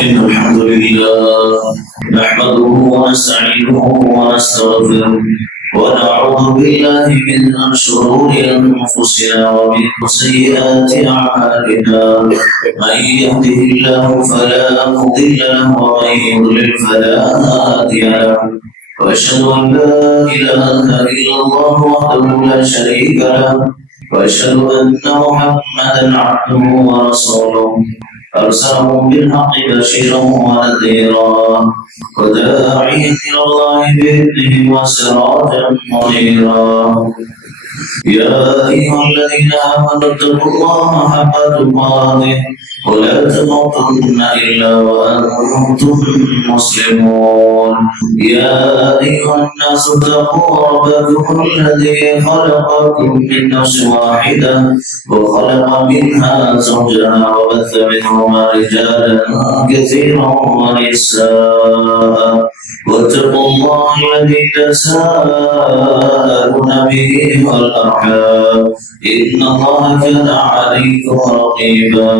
إن الحمد لله نحمده ونستعينه ونستغفره ونعوذ بالله من شرور أنفسنا ومن سيئات أعمالنا. من يهده الله فلا مضل له ومن يضلل فلا هادي له. وأشهد أن لا إله إلا الله وحده لا شريك له وأشهد أن محمدا عبده ورسوله أرسله بالحق بشيرا ونذيرا وداعيا إلى الله بإذنه وسراجا منيرا. يا أيها الذين آمنوا اتقوا الله حق تقاته ولا تموتن إلا وأنتم مسلمون. يا أيها الناس اتقوا ربكم الذي خلقكم من نفس واحدة وخلق منها زوجها وبث منهما رجالا كثيرا ونساء واتقوا الله الذي تساءلون به والأرحام إن الله كان عليكم رقيبا.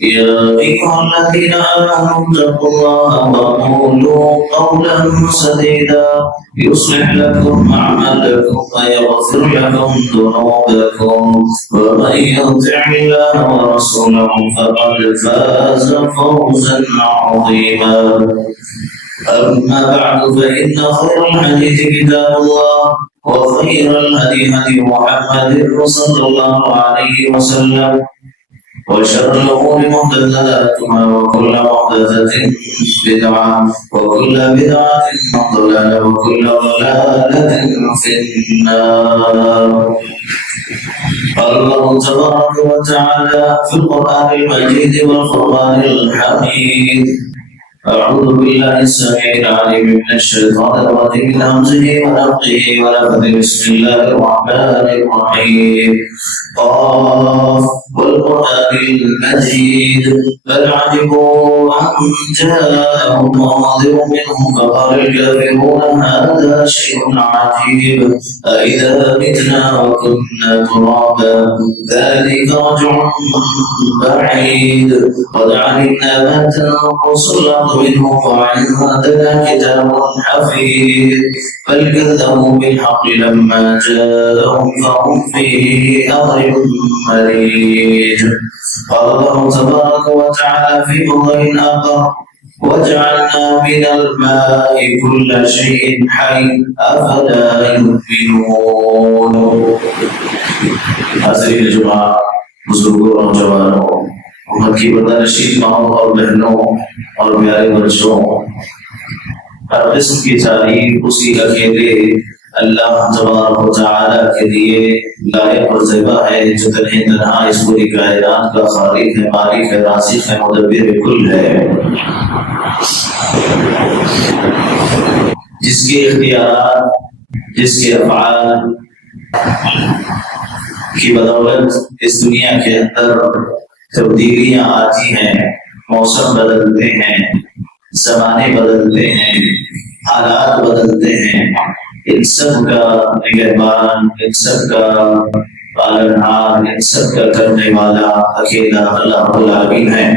يا أيها الذين آمنوا اتقوا الله وقولوا قولا سديدا يصلح لكم أعمالكم ويغفر لكم ذنوبكم ومن يطع الله ورسوله فقد فاز فوزا عظيما. أما بعد فإن خير الحديث كتاب الله وخير الهدي هدي محمد صلى الله عليه وسلم وشر الأمور محدثاتها وكل محدثة بدعة وكل بدعة ضلالة وكل ضلالة في النار. قال الله تبارك وتعالى في القرآن المجيد والفرقان الحميد: أعوذ بالله السميع العليم من الشيطان الرجيم من همزه ونفخه ونفثه. بسم الله الرحمن الرحيم. قاف والقرآن المجيد بل عجبوا أن جاءهم منذر منهم فقال الكافرون هذا شيء عجيب أإذا متنا وكنا ترابا ذلك رجع بعيد قد علمنا ما تنقص الأرض منهم وعندنا كتاب حفيظ بل كذبوا بالحق لما جاءهم فهم في أمر مريج. قال الله تبارك وتعالى في موضع آخر: وجعلنا من الماء كل شيء حي أفلا يؤمنون. حاضرین جماعت، بزرگوں اور جوانوں، امت کی بدنشین ماؤں اور بہنوں اور پیارے بچوں، ہر قسم کی تعریف اسی اکیلے اللہ تبارک و تعالی کے لیے لائق اور زیبا ہے جو تنہا اس پوری کائنات کا خالق ہے، مالک ہے، رازق ہے، مدبر کل ہے، جس کے اختیارات، جس کے افعال کی بدولت اس دنیا کے اندر تبدیلیاں آتی ہیں، موسم بدلتے ہیں، زمانے بدلتے ہیں، حالات بدلتے ہیں، ان سب کا نگہبان، ان سب کا پالنہار، ان سب کا کرنے والا اکیلا اللہ رب العالمین ہے۔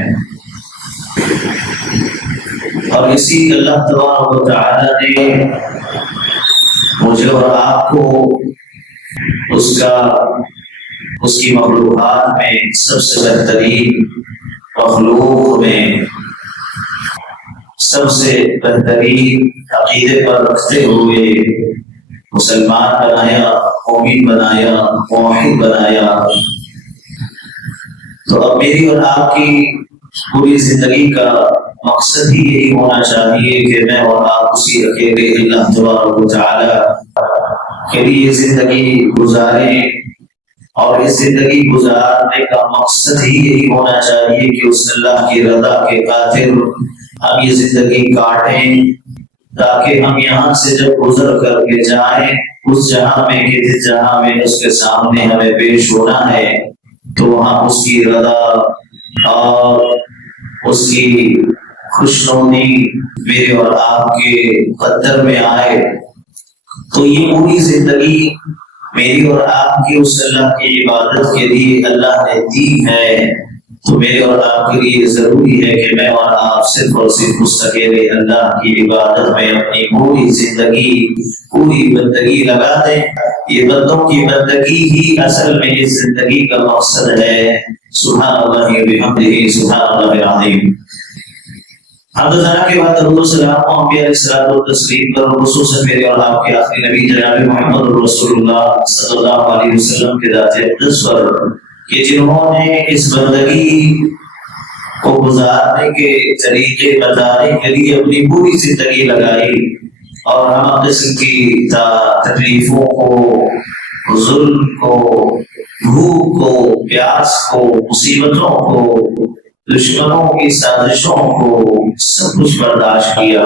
اور اسی اللہ تبارک و تعالی نے مجھے اور آپ کو اس کی مخلوقات میں سب سے بہترین مخلوق میں سب سے بہترین عقیدے پر رکھتے ہوئے مسلمان بنایا، مومن بنایا، موحد بنایا۔ تو اب میری اور آپ کی پوری زندگی کا مقصد ہی یہی ہونا چاہیے کہ میں اور آپ اسی اکیلے اللہ تبارک و تعالی کے لیے زندگی گزاریں، اور اس زندگی گزارنے کا مقصد ہی یہی ہونا چاہیے کہ اس اللہ کی رضا کے خاطر ہم یہ زندگی کاٹیں، تاکہ ہم یہاں سے جب گزر کر کے جائیں اس جہاں میں کہ جس جہاں میں اس کے سامنے ہمیں پیش ہونا ہے، تو وہاں اس کی رضا اور اس کی خوشنودی میرے اور آپ کے قدر میں آئے۔ تو یہ پوری زندگی میری اور آپ کی اس اللہ کی عبادت کے لیے اللہ نے دی ہے، تو میرے اور آپ کے لیے ضروری ہے کہ میں اور آپ صرف اور صرف مستقل اللہ کی عبادت میں اپنی پوری زندگی پوری بندگی لگا دیں. یہ بندوں کی بندگی ہی اصل میں اس زندگی کا مقصد ہے. سبحان اللہ و بحمدہ سبحان اللہ العظیم. حمد ثنا کے بعد درود و سلام انبیاء علیہ الصلوۃ والتسلیم پر خصوصاً میرے اور آپ کے آخری نبی جناب محمد رسول اللہ صلی اللہ علیہ وسلم کے ذات اقدس پر کہ جنہوں نے اس بندگی کو گزارنے کے طریقے بتانے کے لیے اپنی پوری زندگی لگائی اور ہم قسم کی تکلیفوں کو، ظلم کو، بھوک کو، پیاس کو، مصیبتوں کو، دشمنوں کی سازشوں کو سب کچھ برداشت کیا.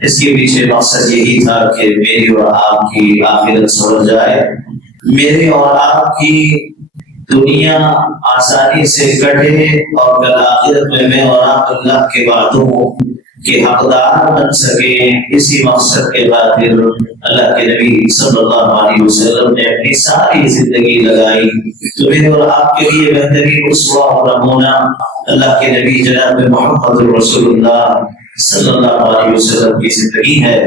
اس کے پیچھے مقصد یہی تھا کہ میری اور آپ کی آخرت سمجھ جائے، میرے اور آپ کی دنیا آسانی سے کٹے اور کل آخرت میں اور آپ اللہ کے وعدوں کے حقدار بن سکیں. اسی مقصد کے خاطر اللہ کے نبی صلی اللہ علیہ وسلم نے اپنی ساری زندگی لگائی. تو میرے اور آپ کے لیے بہترین اسوہ اور نمونہ اللہ کے نبی جناب محمد رسول اللہ صلی اللہ علیہ وسلم کی زندگی ہے.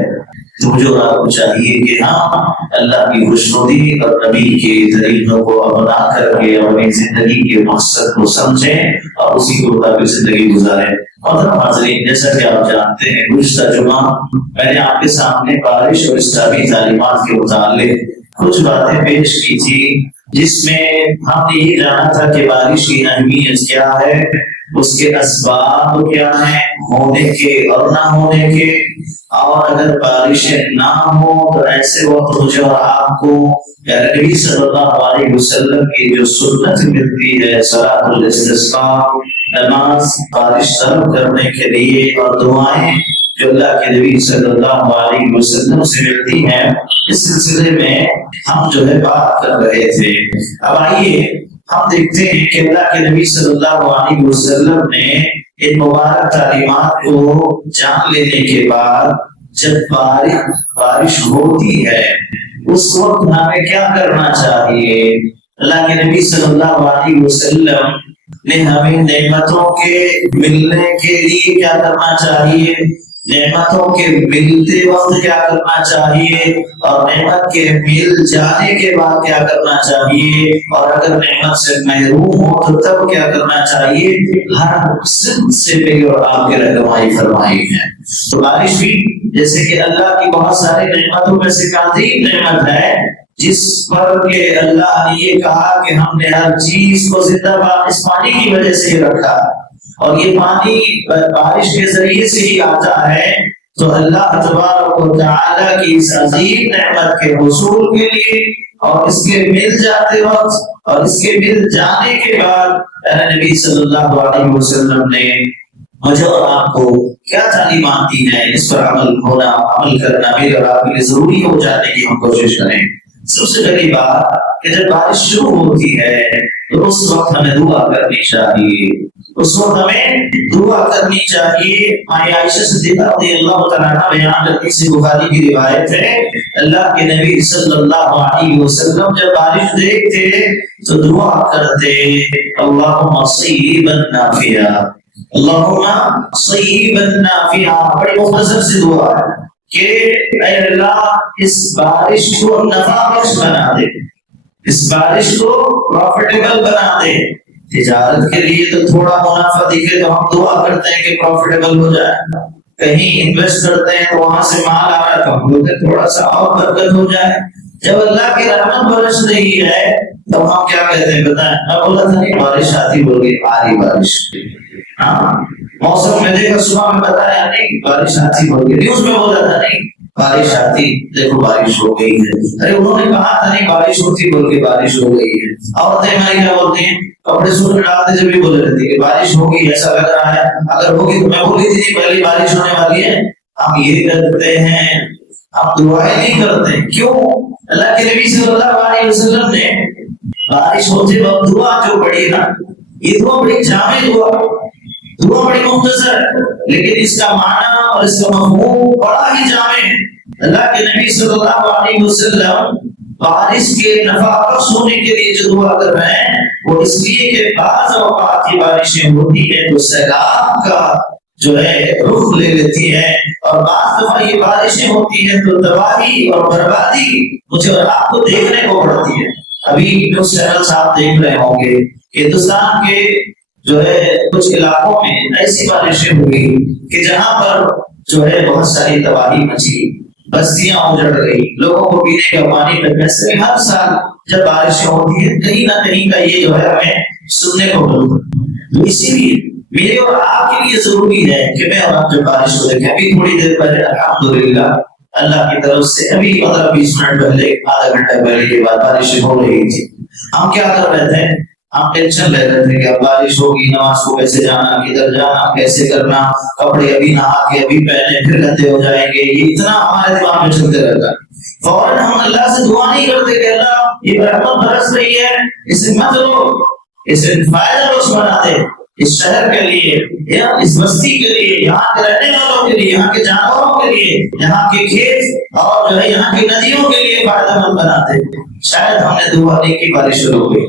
تو مجھے اور آپ کو چاہیے کہ ہم اللہ کی خوشنودی اور نبی کے طریقوں کو اپنا کر کے اپنی زندگی کے مقصد کو سمجھیں اور اسی کے مطابق زندگی گزاریں. اور حاضرین، جیسا کہ آپ جانتے ہیں گزشتہ جمعہ میں نے آپ کے سامنے بارش اور اسلامی تعلیمات کے متعلق کچھ باتیں پیش کی تھی، جس میں ہم نے یہ جانا تھا کہ بارش کی اہمیت کیا ہے، اس کے اسباب کیا ہیں ہونے کے اور نہ ہونے کے، اور اگر بارشیں نہ ہو تو ایسے وقت مجھے اور آپ کو نبی صلی اللہ علیہ وسلم کی جو سنت ملتی ہے صلاۃ الاستسقاء، نماز بارش طلب کرنے کے لیے، اور دعائیں جو اللہ کے نبی صلی اللہ علیہ وسلم سے ملتی ہیں، اس سلسلے میں ہم جو ہے بات کر رہے تھے. اب آئیے ہم دیکھتے ہیں کہ اللہ کے نبی صلی اللہ علیہ وسلم نے ان مبارک تعلیمات کو جان لینے کے بعد جب بارش ہوتی ہے اس وقت ہمیں کیا کرنا چاہیے. اللہ کے نبی صلی اللہ علیہ وسلم نے ہمیں نعمتوں کے ملنے کے لیے کیا کرنا چاہیے، نعمتوں کے ملتے وقت کیا کرنا چاہیے، اور نعمت کے مل جانے کے بعد کیا کرنا چاہیے، اور اگر نعمت سے محروم ہو تو تب کیا کرنا چاہیے. ہر سمت سے میری اور آپ کی رہنمائی فرمائی ہے. تو بارش بھی جیسے کہ اللہ کی بہت ساری نعمتوں میں سے عظیم نعمت ہے، جس پر کہ اللہ نے یہ کہا کہ ہم نے ہر چیز کو زندہ اس پانی کی وجہ سے رکھا، اور یہ پانی بارش کے ذریعے سے ہی آتا ہے. تو اللہ تبارک و تعالی کی اس عظیم نعمت کے حصول کے لیے اور اس کے مل جاتے وقت اور اس کے مل جانے کے بعد نبی صلی اللہ علیہ وسلم نے مجھے اور آپ کو کیا تعلیمات دی ہیں، اس پر عمل کرنا میرے اور آپ کے لیے ضروری ہو جانے کی ہم کوشش کریں. سب سے پہلی بات کہ جب بارش شروع ہوتی ہے تو اس وقت ہمیں دعا کرنی چاہیے. اس وقت ہمیں دعا کرنی چاہیے. عائشہ صدیقہ رضی اللہ تعالیٰ عنہا بیان کرتی ہے، بخاری کی روایت ہے، اللہ کے نبی صلی اللہ علیہ وسلم جب بارش دیکھتے تو دعا کرتے، اللہم صیبا نافعا، اللہم صیبا نافعا. بڑی مختصر سی دعا ہے کہ اے اللہ اس بارش کو نفع بخش بنا دے، اس بارش کو پروفیٹیبل بنا دے. تجارت کے لیے تو تھوڑا منافع دکھے تو ہم دعا کرتے ہیں کہ پروفیٹیبل ہو جائے. کہیں انویسٹ کرتے ہیں تو وہاں سے مال آ رہا ہے تو ہم بولتے ہیں تھوڑا سا اور برکت ہو جائے. جب اللہ کی رحمت برس رہی ہے تو ہم کیا کہتے ہیں بتائیں؟ میں بولا تھا نہیں بارش آتی بول کے آ رہی بارش. ہاں موسم میں دیکھا صبح میں بتایا نہیں بارش آتی بول کے، نیوز میں بولا تھا نہیں بارش آتی دیکھو بارش ہو گئی ہے. ارے انہوں نے کہا تھا نہیں بارش ہوتی بول کے بارش ہو گئی ہے. عورتیں ہماری کیا بولتی ہیں، کپڑے سوکھ ڈالتے جب بھی بول رہتی کہ بارش ہوگی ایسا لگ رہا ہے، اگر ہوگی تو میں بولی تھی پہلی بارش ہونے والی ہے. ہم یہ کرتے ہیں، ہم دعائیں نہیں کرتے. کیوں؟ اللہ کے نبی صلی اللہ علیہ وسلم نے بارش ہوتے وقت دعا جو پڑھی نا، یہ دعا بڑی جامع دعا بڑی مختصر ہے، لیکن اس کا معنی اور اس کا مفہوم بڑا ہی جامع ہے. اللہ کے نبی صلی اللہ علیہ وسلم بارش کے نفع بخش ہونے کے لیے جو دعا کر رہے ہیں وہ اس لیے کہ بعض اوقات کی بارشیں ہوتی ہیں تو سیلاب کا جو ہے رخ لے لیتی ہے، اور بعض دفعہ یہ بارشیں ہوتی ہیں تو تباہی اور بربادی مجھے اور آپ کو دیکھنے کو پڑتی ہے۔ ابھی کچھ چینل صاحب دیکھ رہے ہوں گے کہ ہندوستان کے جو ہے کچھ علاقوں میں ایسی بارشیں ہوئی کہ جہاں پر جو ہے بہت ساری تباہی مچی، بستیاں اجڑ گئی، لوگوں کو پینے کا پانی تک میسر۔ ہر سال جب بارشیں ہوتی ہیں کہیں نہ کہیں کا یہ جو ہے ہمیں سننے کو ملتا ہے۔ تو اسی لیے میرے اور آپ کے لیے ضروری ہے کہ میں اور آپ جب بارش کو دیکھیں، ابھی تھوڑی دیر پہلے الحمدللہ اللہ کی طرف سے ابھی 15-20 منٹ پہلے، آدھا گھنٹہ پہلے کے بعد بارش ہو رہی تھی۔ ہم کیا کر رہے تھے؟ ہم ٹینشن لے رہے تھے کہ اب بارش ہوگی، نماز کو کیسے جانا، کدھر جانا، کیسے کرنا، کپڑے ابھی نہا کے ابھی پہنے پھر گندے ہو جائیں گے، یہ اتنا ہمارے دماغ میں چلتے رہتا ہے۔ فوراً ہم اللہ سے دعا نہیں کرتے کہ اللہ یہ رحمت برس رہی ہے، اسے مت رو، اسے فائدہ بخش بنا دے اس شہر کے لیے یا اس بستی کے لیے، یہاں کے رہنے والوں کے لیے، یہاں کے جانوروں کے لیے، یہاں کے کھیت اور جو ہے یہاں کی ندیوں کے لیے فائدہ مند بنا دے۔ شاید ہم نے دعا نہیں کی، بارش شروع ہو گئی،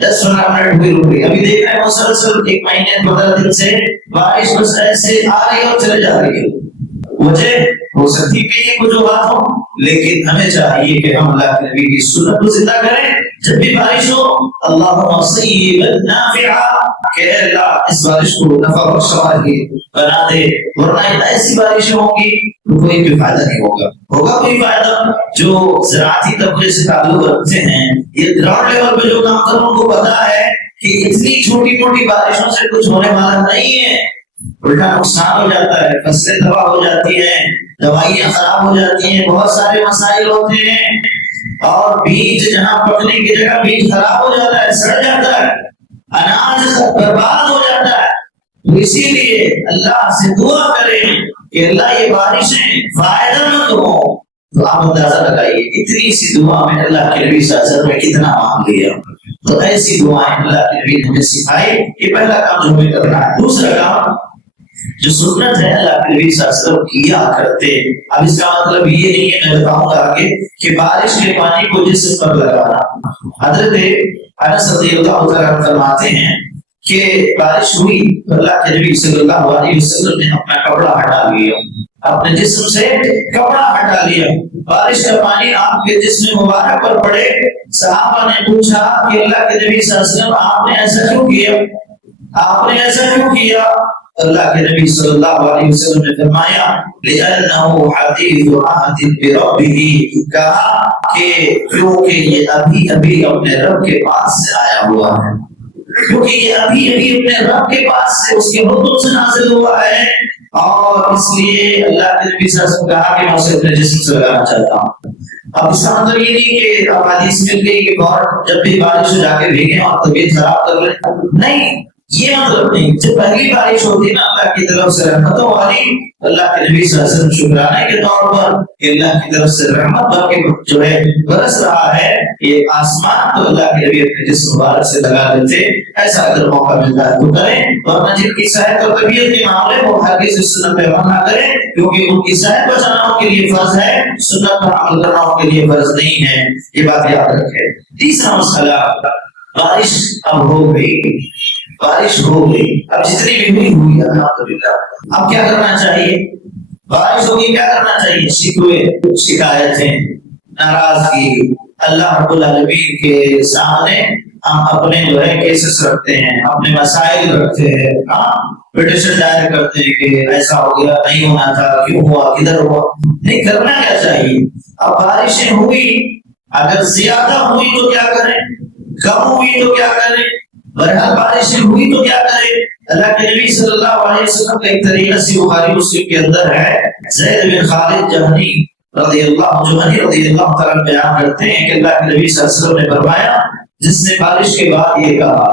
10-15 منٹ ہوئی رک گئی، ابھی دیکھ رہے ہیں مسلسل 1 مہینے 15 دن سے بارش بس ایسے آ رہی ہے اور چلے جا رہی ہے۔ وجہ ہو سکتی ہے کہ کچھ بات ہو، لیکن ہمیں چاہیے کہ ہم اللہ کے نبی کی سنت کو زندہ کریں۔ جب بھی بارش ہو اللہم صیبا نافعا، کہ اللہ اس بارش کو نفع بخش بنا دے، ورنہ ایسی بارشیں ہوں گی تو کوئی بھی فائدہ نہیں ہوگا۔ ہوگا کوئی فائدہ؟ جو زراعتی طبقے سے تعلق رکھتے ہیں، یہ گراؤنڈ لیول پہ جو کام کر رہے ہیں ان کو پتا ہے کہ اتنی چھوٹی موٹی بارشوں سے کچھ ہونے والا نہیں ہے، الٹا نقصان ہو جاتا ہے، فصلیں تباہ ہو جاتی ہیں، دوائیاں خراب ہو جاتی ہیں، بہت سارے مسائل ہوتے ہیں، اور بیج جہاں پکنے کی جگہ بیج خراب ہو جاتا ہے، سڑ جاتا ہے، اناج برباد ہو جاتا ہے۔ تو اسی لیے اللہ سے دعا کریں کہ اللہ یہ بارشیں فائدہ مند ہوں۔ تو آپ اندازہ لگائیے اتنی سی دعا میں اللہ کے نبی صلی اللہ علیہ وسلم نے کتنا مانگ لیا۔ تو ایسی دعائیں اللہ کے نبی نے ہمیں سکھائی، یہ پہلا کام جو ہمیں کرنا ہے۔ دوسرا کام جو سنت ہے اللہ کے نبی صلی اللہ علیہ وسلم کیا کرتے، اب اس کا مطلب یہ نہیں ہے، میں بتاؤں گا آگے، کہ بارش کے پانی کو جسم پر لگانا۔ حضرت انس رضی اللہ عنہ فرماتے ہیں کہ بارش ہوئی تو اللہ کے نبی صلی اللہ علیہ وسلم نے اپنا کپڑا ہٹا لیا، اپنے جسم سے کپڑا ہٹا لیا، بارش کا پانی آپ کے جسم مبارک پر پڑے۔ صحابہ نے پوچھا کہ اللہ کے نبی صلی اللہ علیہ وسلم آپ نے ایسا کیوں کیا، آپ نے ایسا کیوں کیا؟ اللہ کے نبی صلی اللہ علیہ وسلم نے فرمایا لِأَنَّهُ حَدِيثُ عَهْدٍ بِرَبِّهِ، کہا کہ کیونکہ یہ ابھی ابھی اپنے رب کے پاس سے آیا ہوا ہے، کیونکہ یہ ابھی ابھی اپنے رب کے پاس سے اس کے حکم سے نازل ہوا ہے، اور اس لیے اللہ کے نبی صلی اللہ علیہ وسلم کہا کہ میں اسے اپنے جسم سے لگانا چاہتا ہوں۔ اب اس کا مطلب یہ نہیں کہ اب حدیث مل گئی کہ اور جب بھی بارش ہو جا کے بھیگیں اور طبیعت خراب کر لیں، نہیں، یہ مطلب نہیں۔ جب پہلی بارش ہوتی ہے نا اللہ کی طرف سے رحمتوں والی، اللہ کے نبی صلی اللہ علیہ وسلم شکرانے کے طور پر کہ اللہ کی طرف سے رحمت بھر کے جو ہے برس رہا ہے یہ آسمان، تو اللہ کے نبی اپنے جسم مبارک سے لگا دیتے۔ ایسا اگر موقع ملتا ہے تو کریں، ورنہ جن کی صحت اور طبیعت کے معاملے وہ ہرگز اس سنت پہ عمل نہ کریں، کیونکہ ان کی صحت بچانا ان کے لیے فرض ہے، سنت پر عمل کرنا ان کے لیے فرض نہیں ہے۔ یہ بات یاد رکھیں۔ تیسرا مسئلہ، بارش اب ہو گئی، بارش ہو گئی، اب جتنی بھی ہوئی الحمدللہ، اب کیا کرنا چاہیے؟ بارش ہوگی کیا کرنا چاہیے؟ شکوے، شکایتیں، ناراضگی، اللہ رب العالمین کے سامنے ہم اپنے جو ہے کیسز رکھتے ہیں، اپنے مسائل رکھتے ہیں، پٹیشن دائر کرتے ہیں کہ ایسا ہو گیا، نہیں ہونا تھا، کیوں ہوا، کدھر ہوا۔ نہیں، کرنا کیا چاہیے؟ اب بارشیں ہوئی، اگر زیادہ ہوئی تو کیا کریں، کم ہوئی تو کیا کریں، بہرحال بارشیں ہوئی تو کیا کریں؟ اللہ کے نبی صلی اللہ علیہ وسلم کا ایک طریقہ سی بخاری مسلم کے اندر ہے، زید بن خالد جہنی رضی اللہ تعالیٰ بیان کرتے ہیں کہ اللہ کے نبی صلی اللہ علیہ وسلم نے فرمایا، جس نے بارش کے بعد یہ کہا،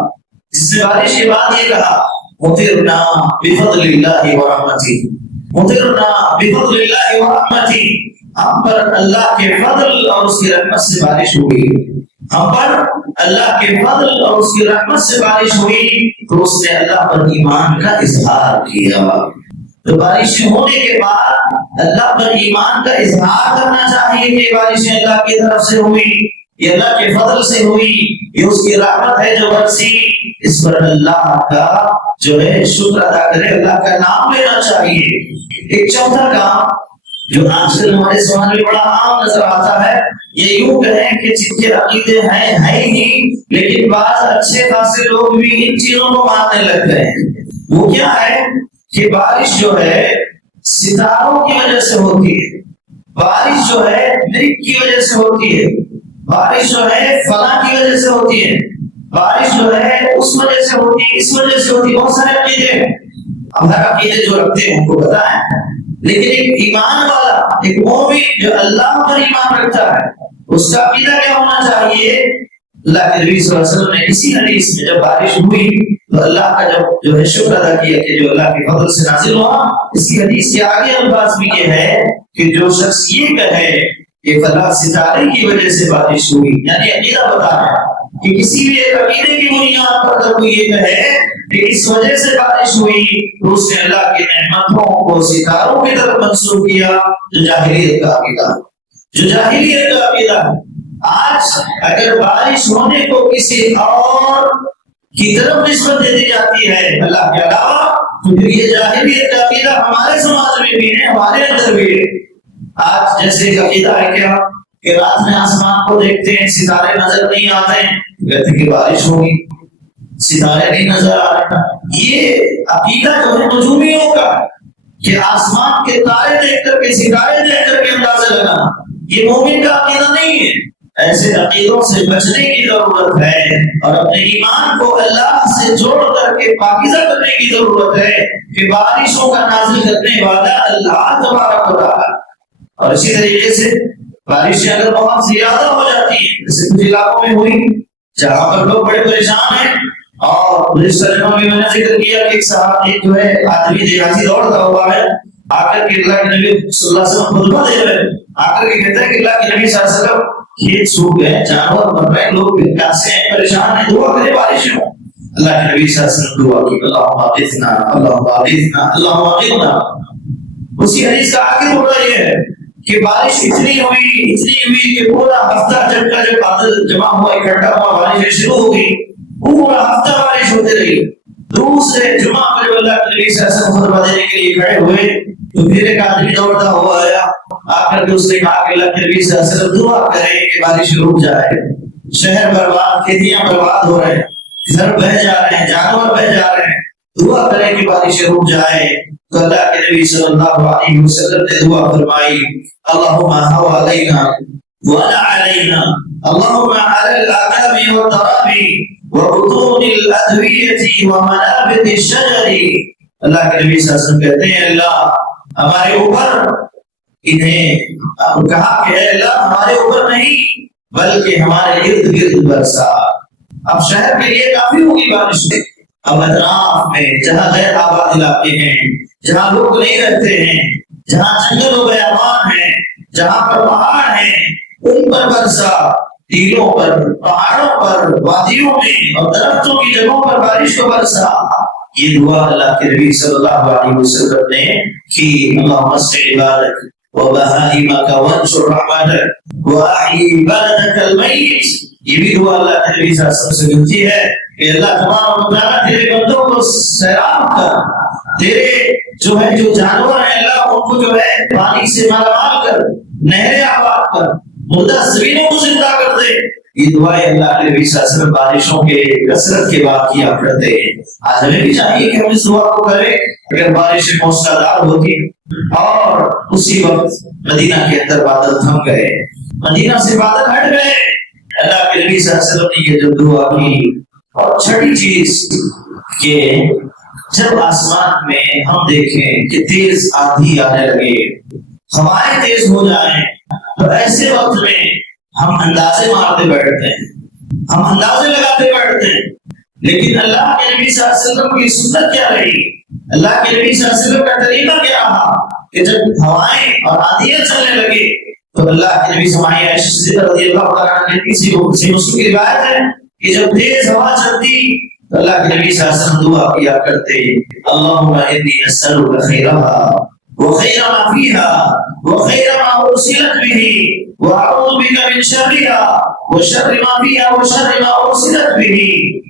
جس نے بارش کے بعد یہ کہا مطرنا بفضل اللہ ورحمتہ، مطرنا بفضل اللہ ورحمتہ، ہم پر اللہ کے فضل اور اس کی رحمت سے بارش ہوئی، ہم پر اللہ کے فضل اور اس کی رحمت سے بارش ہوئی، تو اس نے اللہ پر ایمان کا اظہار کیا۔ تو بارش ہونے کے بعد اللہ پر ایمان کا اظہار کرنا چاہیے کہ بارشیں اللہ کی طرف سے ہوئی، یہ اللہ کے فضل سے ہوئی، یہ اس کی رحمت ہے جو برسی، اس پر اللہ کا جو ہے شکر ادا کرے، اللہ کا نام لینا چاہیے۔ ایک چوتھا کام جو آج کل ہمارے سماج میں بڑا عام نظر آتا ہے، یہ یوں کہیں کہ جن کے عقیدے ہیں ہی، لیکن بعض اچھے خاصے لوگ بھی ان چیزوں کو ماننے لگ گئے ہیں۔ وہ کیا ہے کہ بارش جو ہے ستاروں کی وجہ سے ہوتی ہے، بارش جو ہے مرغ کی وجہ سے ہوتی ہے، بارش جو ہے فلاں کی وجہ سے ہوتی ہے، بارش جو ہے اس وجہ سے ہوتی ہے، اس وجہ سے ہوتی ہے۔ بہت سارے عقیدے ہیں، اب ہر عقیدے جو رکھتے ہیں ان کو پتا ہے، لیکن ایک ایمان والا، ایک مومن جو اللہ پر ایمان رکھتا ہے، اس کا عقیدہ کیا ہونا چاہیے؟ اللہ کے نبی صلی اللہ علیہ وسلم نے اسی حدیث میں جب بارش ہوئی تو اللہ کا جو ہے شکر ادا کیا کہ جو اللہ کے فضل سے نازل ہوا۔ اس کی حدیث کے آگے الفاظ بھی یہ ہے کہ جو شخص یہ کہے کہ فلاں ستارے کی وجہ سے بارش ہوئی، یعنی عقیدہ بتا رہا ہے کہ کسی بھی ایک عقیدے کی بنیاد پر اگر کوئی یہ کہے کہ اس وجہ سے بارش ہوئی تو اس نے اللہ کی نعمتوں کو ستاروں کی طرف منسوب کیا، جو جاہلیت کا عقیدہ، جو جاہلیت کا عقیدہ۔ آج اگر بارش ہونے کو کسی اور کی طرف نسبت دے دی جاتی ہے اللہ کے علاوہ، تو پھر یہ جاہلیت کا عقیدہ ہمارے سماج میں بھی ہے، ہمارے اندر بھی ہے۔ آج جیسے ایک عقیدہ ہے کیا کہ رات میں آسمان کو دیکھتے ہیں، ستارے نظر نہیں آتے ہیں، کہتے کہ بارش ہوگی، ستارے نہیں نظر آ رہے۔ یہ عقیدہ جو ہے نجومیوں کا، کہ آسمان کے تارے دیکھ کر کے، ستارے دیکھ کر کے اندازہ لگانا، یہ مومن کا عقیدہ نہیں ہے۔ ایسے عقیدوں سے بچنے کی ضرورت ہے اور اپنے ایمان کو اللہ سے جوڑ کر کے پاکیزہ کرنے کی ضرورت ہے کہ بارشوں کا نازل کرنے والا اللہ تبارک و تعالی۔ اور اسی طریقے سے بارشیں اگر بہت زیادہ ہو جاتی ہیں، جیسے کچھ علاقوں میں ہوئی جہاں پر لوگ بڑے پریشان ہیں، اور پولیس ترجمہ میں نے ذکر کیا کہ ایک صاحب ایک جو ہے آدمی دیہاتی دوڑتا ہوا ہے، آ کر کے اللہ کے نبی صلی اللہ علیہ وسلم خطبہ دے رہے ہیں، آ کر کے کہتا ہے کہ اللہ کے نبی صلی اللہ علیہ وسلم کھیت سوکھ گئے، جانور مر رہے ہیں، لوگ پیاسے ہیں، پریشان ہیں، دعا کرے بارش ہو۔ اللہ کے نبی صلی اللہ علیہ وسلم دعا کی، اللہم اغثنا اللہم اغثنا اللہم اغثنا۔ اسی حدیث کا آخر ٹکڑا یہ ہے کہ بارش اتنی ہوئی کہ پورا ہفتہ جب کا جب بادل جمع ہوا، اکٹھا ہوا، بارش شروع ہو گئی، پورا ہفتہ بارش ہوتے رہی۔ دوسرے جمعہ پر جب اللہ کے نبی صلی اللہ علیہ وسلم خطبہ دینے کے لیے کھڑے ہوئے تو پھر ایک آدمی دوڑتا ہوا آیا، آ کر کے اس نے کہا کہ اللہ کے نبی صلی اللہ علیہ وسلم دعا کریں کہ بارش رک جائے، شہر برباد، کھیتیاں برباد ہو رہے ہیں، گھر بہہ جا رہے ہیں، جانور بہہ جا رہے ہیں، دعا کریں کہ بارش رک جائے۔ تو اللہ کے نبی صلی اللہ علیہ وسلم نے دعا فرمائی، اللہم حو علینا ولا علینا، اللہم علی الاکام والتراب وبطون الادویہ ومنابت الشجر۔ اللہ کے نبی صلی اللہ علیہ وسلم کہتے ہیں اللہ ہمارے اوپر، انہیں کہا کہ اے اللہ ہمارے اوپر نہیں بلکہ ہمارے ارد گرد برسا۔ اب شہر کے لیے کافی ہوگی بارش، اب اطراف میں جہاں غیر آباد علاقے ہیں، جہاں لوگ نہیں رہتے ہیں، جہاں جنگل و بیابان ہیں، جہاں پر پہاڑ ہیں، ان پر برسا، ٹیلوں پر، پہاڑوں پر، وادیوں میں اور درختوں کی جگہوں پر بارش کو برسا۔ یہ دعا اللہ کے نبی صلی اللہ علیہ وسلم نے کی، اللہم اسق عبادک وبہائمک وانشر رحمتک واحیی بلدک المیت۔ یہ بھی دعا اللہ کے نبی صلی اللہ علیہ وسلم سے ملتی ہے کہ اللہ تبارک و تعالیٰ تیرے بندوں کو سیراب کر، تیرے جو ہے جو جانور ہیں اللہ ان کو جو ہے پانی سے مالا مال کر، نہریں آباد کر، مردہ زمینوں کو زندہ کر دے۔ یہ دعائیں اللہ کے نبی صلی اللہ علیہ وسلم بارشوں کے کثرت کے بعد کیا کرتے ہیں۔ آج ہمیں بھی چاہیے کہ ہم اس دعا کو کریں اگر بارشیں موسلادھار ہوتی اور اسی وقت مدینہ کے اندر بادل تھم گئے، مدینہ سے بادل ہٹ گئے، اللہ کے نبی صلی اللہ علیہ وسلم نے یہ جو دعا کی۔ اور چھٹی چیز کہ جب آسمان میں ہم دیکھیں کہ تیز آندھی آنے لگے، ہوائیں تیز ہو جائیں، تو ایسے وقت میں ہم اندازے مارتے بیٹھتے ہیں، ہم اندازے لگاتے بیٹھتے ہیں، لیکن اللہ کے نبی صلی اللہ علیہ وسلم کی سنت کیا رہی؟ اللہ کے نبی صلی اللہ علیہ وسلم کا طریقہ کیا رہا کہ جب ہوائیں اور آندھیاں چلنے لگے تو اللہ کے نبی سمائی عائشہ صدیقہ رضی اللہ تعالیٰ عنہ نے کسی مسلم کی روایت ہے کہ جب تیز ہوا چلتی تو اللہ کے نبی صلی اللہ علیہ وسلم دعا کیا کرتے، اللہم انی اسألک خیرہا وخير ما فيها وخير ما أرسلت به وأعوذ بك من شرها وشر ما فيها وشر ما أرسلت به.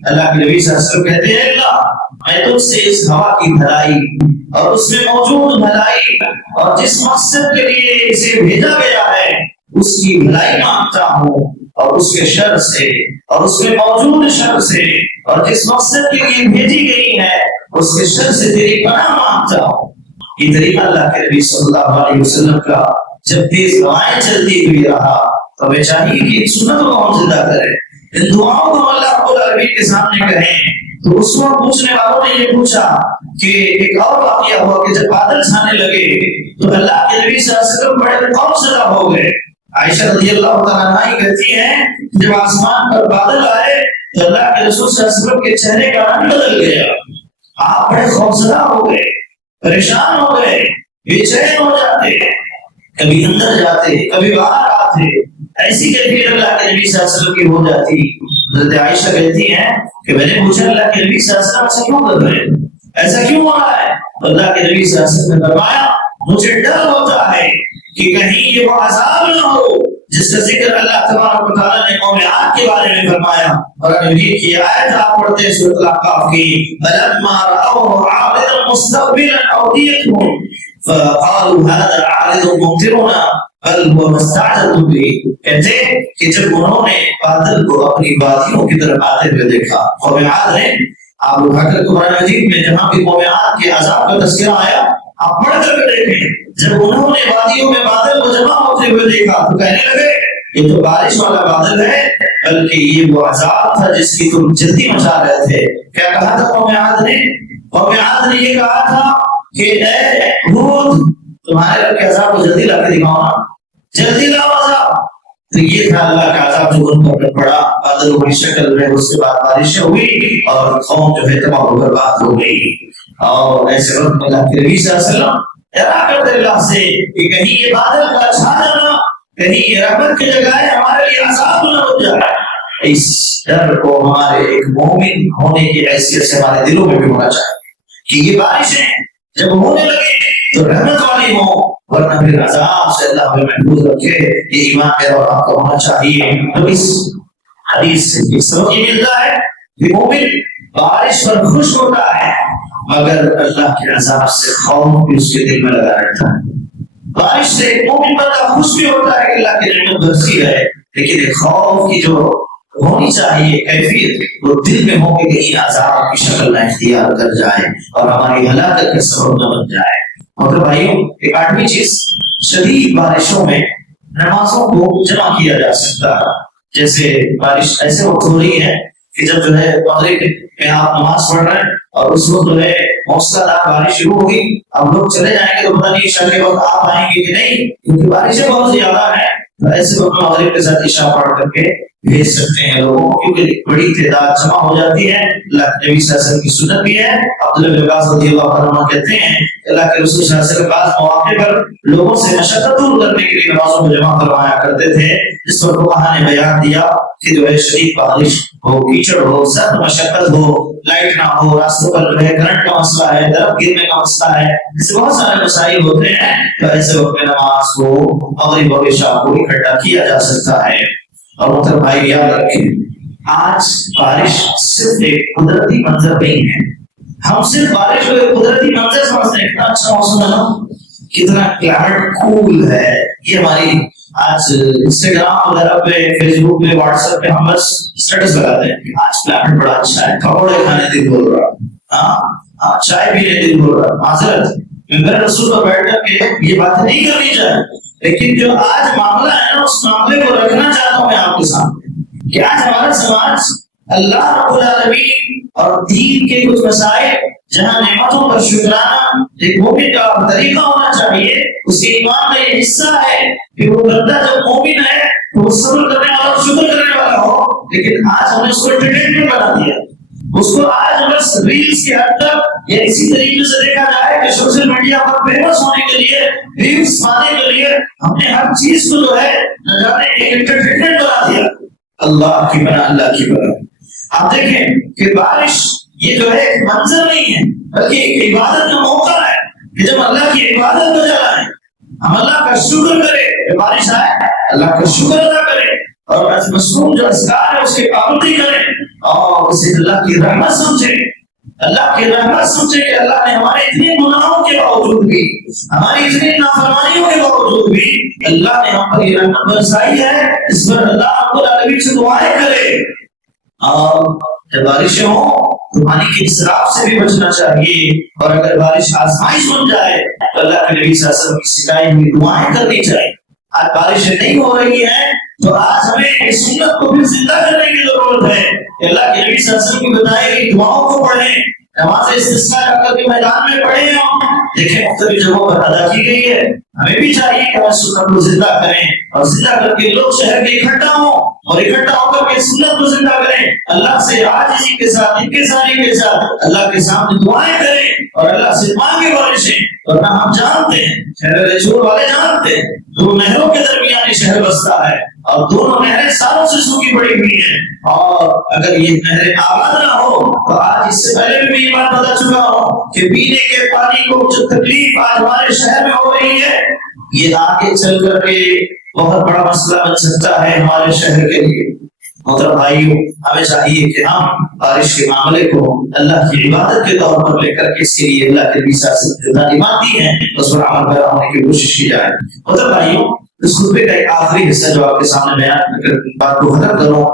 اللہ کے نبی صلی اللہ علیہ وسلم کہتے ہیں اللہ میں تجھ سے اس ہوا کی بھلائی اور اس میں موجود بھلائی اور جس مقصد کے لیے اسے بھیجا گیا ہے اس کی بھلائی مانگتا ہوں، اور اس کے شر سے اور اس میں موجود شر سے اور جس مقصد کے لیے بھیجی گئی ہے اس کے شر سے تیری پناہ مانگتا ہوں. یہ طریقہ اللہ کے نبی صلی اللہ علیہ وسلم کا جب تیز ہوائیں چلتی ہوئی رہا تو ہمیں چاہیے کہ اس سنت کو ہم زندہ کریں، ان دعاؤں کو اللہ رب العالمین کے سامنے کہیں. تو اس وقت پوچھنے والوں نے یہ پوچھا کہ ایک اور واقعہ ہوا کہ جب بادل چھانے لگے تو اللہ کے نبی صلی اللہ علیہ وسلم بڑے خوفزدہ ہو گئے. عائشہ رضی اللہ تعالیٰ عنہا کہتی ہیں جب آسمان پر بادل آئے تو اللہ کے رسول صلی اللہ علیہ وسلم کے چہرے کا رنگ بدل گیا. آپ بڑے خوفزدہ ہو گئے، پریشان ہو گئے، بے چین ہو جاتے، کبھی اندر جاتے کبھی باہر آتے. ایسی کیفیت اللہ کے نبی صلی اللہ علیہ وسلم کی ہو جاتی. حضرت عائشہ کہتی ہیں کہ میں نے پوچھا اللہ کے نبی صلی اللہ علیہ وسلم ایسا کیوں کر رہے ہیں، ایسا کیوں ہو رہا ہے؟ اللہ کے نبی صلی اللہ علیہ وسلم نے فرمایا مجھے ڈر ہوتا ہے کہ کہیں یہ وہ عذاب نہ ہو جس کا ذکر اللہ تبارک و تعالیٰ نے قوم عاد کے بارے میں فرمایا. اور نبی کی آیت آپ پڑھتے ہیں سورۃ الاحقاف کی فلما رأوه عارضا مستقبلا أوديتهم فقالوا هذا عارض ممطرنا بل هو ما استعجلتم به. کہتے ہیں کہ جب انہوں نے بادل کو اپنی وادیوں کی طرف آتے ہوئے دیکھا، قوم عاد نے، آپ لوگ حضرت قرآن مجید میں جہاں بھی قوم عاد کے عذاب کا تذکرہ آیا آپ پڑھ کر دیکھیں، جب انہوں نے وادیوں میں بادل کو جمع ہوتے ہوئے دیکھا تو کہنے لگے یہ تو بارش والا بادل ہے، بلکہ یہ وہ عذاب تھا جس کی تم جلدی مچا رہے تھے. کیا کہا تھا قوم عاد نے؟ قوم عاد نے یہ کہا تھا کہ اے ہود تمہارے رب کے عذاب کو جلدی لا کے دکھاؤ نا، جلدی لاؤ عذاب. تو یہ تھا اللہ کا عذاب جو ان پر پڑا، بادلوں کی شکل میں، اس کے بعد بارشیں ہوئی اور قوم جو ہے تباہ و برباد ہو گئی. اور ایسے وقت اللہ کے نبی صلی اللہ علیہ وسلم ڈرا کرتے اللہ سے کہ کہیں یہ بادل کا چھا جانا، کہیں یہ رحمت کی جگہ ہمارے لیے عذاب نہ ہو جائے. اس ڈر کو ہمارے ایک مومن ہونے کی حیثیت سے ہمارے دلوں میں بھی ہونا چاہیے کہ یہ بارشیں جب ہونے لگے تو رحمت والی ہوں، ورنہ پھر عذاب سے اللہ ہمیں محفوظ رکھے. یہ ایمان میرا اور آپ کا ہونا چاہیے. تو اس حدیث سے یہ سبق یہ ملتا ہے کہ مومن بارش پر خوش ہوتا ہے مگر اللہ کے عذاب سے خوف بھی اس کے دل میں لگا رہتا ہے. بارش سے مومن بندہ خوش بھی ہوتا ہے کہ اللہ کی رحمت برسی ہے، لیکن خوف کی جو ہونی چاہیے کیفیت وہ دل میں ہو کہ کہیں عذاب کی شکل نہ اختیار کر جائے اور ہماری ہلاکت کا سبب نہ بن جائے. اور بھائیوں ایک آٹھویں چیز، شدید بارشوں میں نمازوں کو جمع کیا جا سکتا ہے. جیسے بارش ایسے وقت ہو رہی ہے کہ جب جو ہے مغرب میں آپ نماز پڑھ رہے ہیں اور اس وقت جو ہے موسلا دار بارش شروع ہوگی، اب لوگ چلے جائیں گے تو پتہ نہیں عشاء کے وقت آپ آئیں گے کہ نہیں، کیونکہ بارشیں بہت زیادہ ہیں. ایسے وقت مغرب کے ساتھ عشاء پڑھ کر کے بھیج سکتے ہیں لوگوں کو، کیونکہ بڑی تعداد جمع ہو جاتی ہے. اللہ کے نبی صلی اللہ علیہ وسلم کی سنت بھی ہے. عبداللہ بن عباس رضی اللہ عنہ کہتے ہیں کہ اللہ کے رسول صلی اللہ علیہ وسلم بعض مواقع پر لوگوں سے مشقت دور کرنے کے لیے نمازوں کو جمع کروایا کرتے تھے. اس پر فقہا نے بیان دیا کہ جو ہے شدید بارش ہو، کیچڑ ہو، سخت مشقت ہو، لائٹ نہ ہو، راستوں پر جو ہے کرنٹ کا مسئلہ ہے، درخت گرنے کا مسئلہ ہے، ایسے بہت سارے مسائل ہوتے ہیں. تو ایسے وقت میں نماز کو مغرب اور عشاء کو اکٹھا کیا جا سکتا ہے. اور محترم بھائی یاد رکھیں آج بارش صرف ایک قدرتی منظر نہیں ہے. ہم صرف بارش کو ایک قدرتی منظر سمجھتے ہیں، کتنا اچھا موسم ہے نا، کتنا کلائمیٹ کول ہے. یہ ہماری آج انسٹاگرام وغیرہ پہ، فیس بک پہ، واٹس ایپ پہ ہم بس اسٹیٹس لگاتے ہیں کہ آج کلائمیٹ بڑا اچھا ہے، پکوڑے کھانے دل بول رہا، ہاں چائے پینے دل بول رہا. معذرت ممبر رسول پر بیٹھ کر کے یہ باتیں نہیں کرنی چاہیے، لیکن جو آج معاملہ ہے نا اس معاملے کو رکھنا چاہتا ہوں میں آپ کے سامنے کہ آج ہمارا سماج اللہ رب العالمین اور دین کے کچھ مسائل جہاں نعمتوں پر شکرانہ ایک مومن کا طریقہ ہونا چاہیے، اس کے ایمان کا یہ حصہ ہے کہ وہ بندہ جب مومن ہے تو وہ صبر کرنے والا اور شکر کرنے والا ہو. لیکن آج ہم نے اس کو انٹرٹینمنٹ بنا دیا، اس کو آج بس ریلز کے حد تک یا اسی طریقے سے دیکھا جائے کہ سوشل میڈیا پر فیمس ہونے کے لیے، ریلز پانے کے لیے ہم نے ہر چیز کو جو ہے نہ جانے ایک انٹرٹینمنٹ بنا دیا. اللہ کی بنا، اللہ کی بنا. آپ دیکھیں کہ بارش یہ جو ہے ایک منظر نہیں ہے بلکہ ایک عبادت کا موقع ہے کہ جب اللہ کی عبادت کو جلائیں، ہم اللہ کا شکر کریں، بارش آئے اللہ کا شکر ادا کریں، اور مصنون جو اذکار ہے اس کی پابندی کریں، اور اسے اللہ کی رحمت سمجھیں، اللہ کی رحمت سمجھیں کہ اللہ نے ہمارے اتنے گناہوں کے باوجود بھی، ہماری اتنی نافرمانیوں کے باوجود بھی اللہ نے ہم پر یہ رحمت برسائی ہے، اس پر اللہ رب العالمین سے دعائیں کرے۔ اور جب بارشیں ہوں تو پانی کے اسراف سے بھی بچنا چاہیے، اور اگر بارش آزمائش بن جائے تو اللہ کے نبی صلی اللہ علیہ وسلم کی سکھائی ہوئی دعائیں کرنی چاہیے۔ آج بارشیں نہیں ہو رہی ہیں تو آج ہمیں اس سنت کو بھی زندہ کرنے کی ضرورت ہے کہ اللہ کے نبی صلی اللہ علیہ وسلم کی بتائی گئی دعاؤں کو پڑھیں، نماز استسقاء رکعت کے میدان میں پڑھیں، دیکھیں مختلف جگہوں پر ادا کی گئی ہے۔ ہمیں بھی چاہیے کہ ہم سنت کو زندہ کریں، اور زندہ کر کے لوگ شہر کے اکٹھا ہوں اور اکٹھا ہو کر کے سنت کو زندہ کریں، اللہ سے عاجزی کے ساتھ، انکساری کے ساتھ اللہ کے سامنے دعائیں کریں اور اللہ سے مانگے بارشیں۔ ورنہ ہم جانتے ہیں، شہر رجوع والے جانتے ہیں، دو نہروں کے درمیان یہ شہر بستا ہے، اور دونوں نہریں سالوں سے سوکھی پڑی ہوئی ہیں، اور اگر یہ نہریں آباد نہ ہو تو آج اس سے پہلے بھی یہ بات بتا چکا ہوں کہ پینے کے پانی کو جو تکلیف آج ہمارے شہر میں ہو رہی ہے، یہ آگے چل کر کے بہت بڑا مسئلہ بن سکتا ہے ہمارے شہر کے لیے۔ محترم بھائیوں، ہمیں چاہیے کہ ہم بارش کے معاملے کو اللہ کی عبادت کے طور پر لے کر کے اس کے لیے اللہ کے نبی صلی اللہ علیہ وسلم جو تعلیمات دی ہیں اس پر عمل پیرا ہونے کی کوشش کی جائے۔ محترم بھائیوں، اس خطبے کا ایک آخری حصہ جو آپ کے سامنے بیان کر بات کو ختم کروں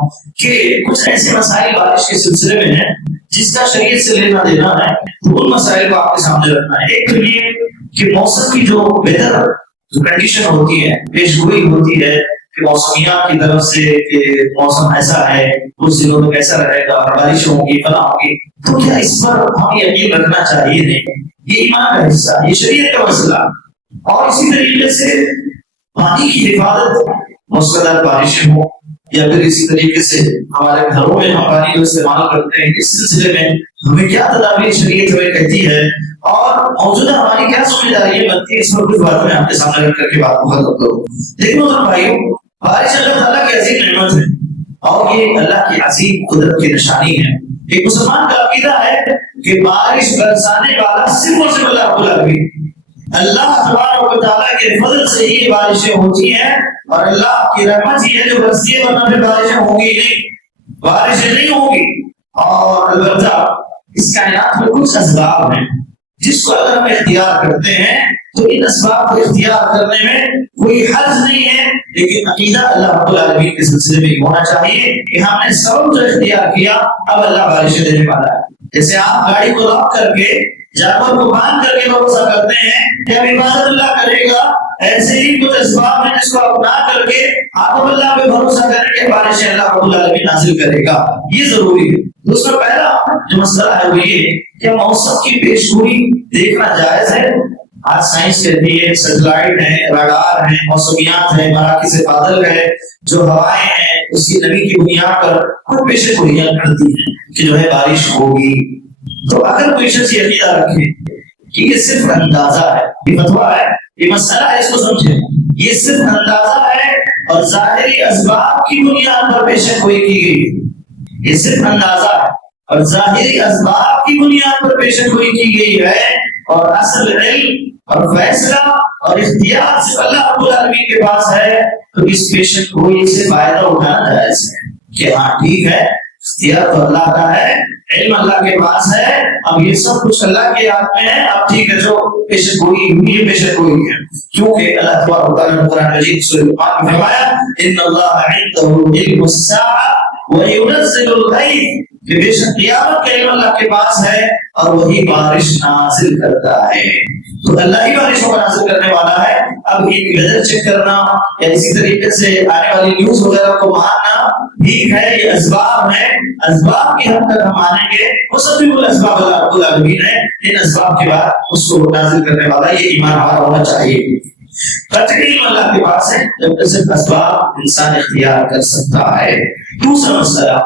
کہ کچھ ایسے مسائل بارش کے سلسلے میں ہیں جس کا شریعت سے لینا دینا ہے، تو ان مسائل کو آپ کے سامنے رکھنا ہے۔ ایک تو یہ کہ موسم کی جو ویدر جو کنڈیشن ہوتی ہے، پیش گوئی ہوتی ہے کہ موسمیات کی طرف سے کہ موسم ایسا ہے، کچھ دنوں میں کیسا رہے گا، بارش ہوگی، فلاں ہوگی، تو کیا اس پر ہمیں یقین رکھنا چاہیے؟ نہیں، یہ ایمان کا حصہ، یہ شریعت کا مسئلہ۔ اور اسی طریقے سے پانی کی حفاظت، موسلادھار بارشیں ہوں یا پھر اسی طریقے سے ہمارے گھروں میں ہم پانی کو استعمال کرتے ہیں، اس سلسلے میں ہمیں کیا تدابیر شریعت ہمیں کہتی ہے اور موجودہ ہماری کیا ذمہ داری بنتی ہے، اس پر کچھ باتیں میں آپ کے سامنے رکھ کر کے بات کو ختم کروں۔ دیکھو بھائیوں، بارش اللہ تعالیٰ کی عظیم نعمت ہے اور یہ اللہ کی عظیم قدرت کی نشانی ہے۔ ایک مسلمان کا عقیدہ ہے کہ بارش برسانے والا صرف اور صرف اللہ رب العالمین، اللہ تبارک و تعالیٰ کے فضل سے ہی بارشیں ہوتی ہیں، اور اللہ کی رحمت ہی ہے جو برستی ہے، ورنہ پھر بارشیں ہوں گی نہیں، بارشیں نہیں ہوں گی۔ اور البتہ اس کائنات میں کچھ اسباب ہیں جس کو اگر ہم اختیار کرتے ہیں تو ان اسباب کو اختیار کرنے میں کوئی حرج نہیں ہے، لیکن عقیدہ اللہ رب العالمین کے سلسلے میں ہونا چاہیے کہ ہم نے سبب جو اختیار کیا، اب اللہ بارشیں دینے والا ہے۔ جیسے آپ گاڑی کو لاک کر کے، جانور کو باندھ کر کے بھروسہ کرتے ہیں کہ اب حفاظت اللہ کرے گا، ایسے ہی کچھ اسباب ہیں جس کو اپنا کر کے آپ اللہ پہ بھروسہ کریں کہ بارشیں اللہ رب العالمین نازل کرے گا، یہ ضروری ہے۔ دوسرا پہلا جو مسئلہ ہے وہ یہ کہ موسم کی پیش گوئی دیکھنا جائز ہے۔ آج سائنس کہتی ہے سیٹلائٹ ہے، راڈار ہے، موسمیات ہے، مراکز بادل ہے، جو ہوائیں ہیں اس کی نمی کی بنیاد پر خود پیش گوئیاں کرتی ہیں کہ جو ہے بارش ہوگی۔ تو اگر کوئی شخص یہ عقیدہ رکھے کہ یہ صرف اندازہ ہے، یہ فتویٰ ہے، یہ مسئلہ ہے، اس کو سمجھیں، یہ صرف اندازہ ہے اور ظاہری اسباب کی بنیاد پر پیشن گوئی کی گئی، یہ صرف اندازہ ہے اور ظاہری اسباب کی بنیاد پر پیشن گوئی کی گئی ہے، اور اصل علم اور فیصلہ اور اختیار صرف اللہ رب العالمین کے پاس ہے، تو اس پیشن گوئی سے فائدہ اٹھانا جائز ہے کہ ہاں ٹھیک ہے، اختیار تو اللہ کا ہے، علم اللہ کے پاس ہے، اب یہ سب کچھ اللہ کے ہاتھ میں ہے، اب ٹھیک ہے جو پیشن گوئی ہوئی ہے پیشن گوئی ہے، کیونکہ اللہ تبارک و تعالیٰ نے قرآن مجید سورۃ لقمان میں فرمایا ان اللہ عنده علم الساعة وينزل الغیث، کہ بے شک قیامت کا علم اللہ کے پاس ہے اور وہی بارش نازل کرتا ہے، تو اللہ ہی بارشوں کو نازل کرنے والا ہے۔ اب یہ ویدر چیک کرنا یا اسی طریقے سے آنے والی نیوز وغیرہ کو ماننا ٹھیک ہے، یہ اسباب ہیں، اسباب کی حد تک ہم مانیں گے، وہ سب بھی وہ اسباب اللہ رب العالمین ہے، ان اسباب کے بعد اس کو نازل کرنے والا یہ ایمان ہمارا ہونا چاہیے۔ تقریر اللہ کے پاس ہے، جب صرف اسباب انسان اختیار کر سکتا ہے۔ دوسرا مسئلہ،